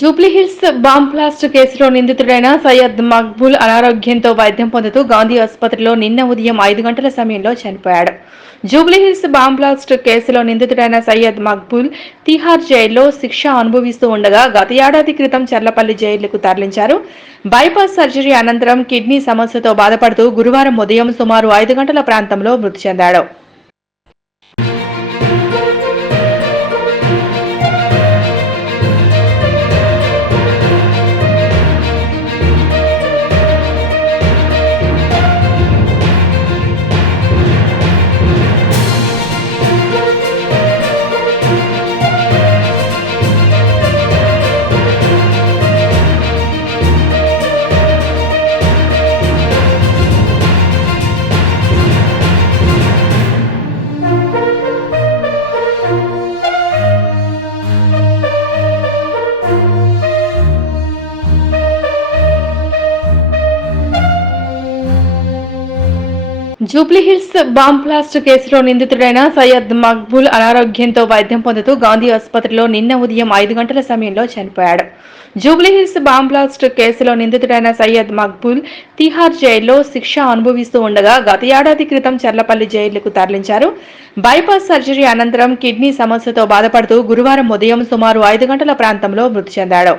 Jubilee Hills bomb blast కేసులో నిందితుడైన సయ్యద్ మక్బూల్ అనారోగ్యంతో వైద్యం పొందుతూ గాంధీ ఆసుపత్రిలో నిన్న ఉదయం 5 గంటల సమయంలో చనిపోయాడు. జూబ్లీహిల్స్ బాంబ్ బ్లాస్ట్ కేసులో నిందితుడైన సయ్యద్ మక్బూల్ తిహార్ జైల్లో శిక్ష అనుభవిస్తూ ఉండగా గత ఏడాది క్రితం చర్లపల్లి జైలుకు తరలించారు. బైపాస్ సర్జరీ అనంతరం కిడ్నీ సమస్యతో బాధపడుతూ గురువారం ఉదయం సుమారు 5 గంటల ప్రాంతంలో మృతి చెందాడు. జూబ్లీహిల్స్ బాంబ్ బ్లాస్ట్ కేసులో నిందితుడైన సయ్యద్ మక్బూల్ అనారోగ్యంతో వైద్యం పొందుతూ గాంధీ ఆసుపత్రిలో నిన్న ఉదయం 5 గంటల సమయంలో చనిపోయాడు. జూబ్లీహిల్స్ బాంబ్ బ్లాస్ట్ కేసులో నిందితుడైన సయ్యద్ మక్బూల్ తిహార్ జైల్లో శిక్ష అనుభవిస్తూ ఉండగా గత ఏడాది క్రితం చర్లపల్లి జైలుకు తరలించారు. బైపాస్ సర్జరీ అనంతరం కిడ్నీ సమస్యతో బాధపడుతూ గురువారం ఉదయం సుమారు 5 గంటల ప్రాంతంలో మృతి చెందాడు.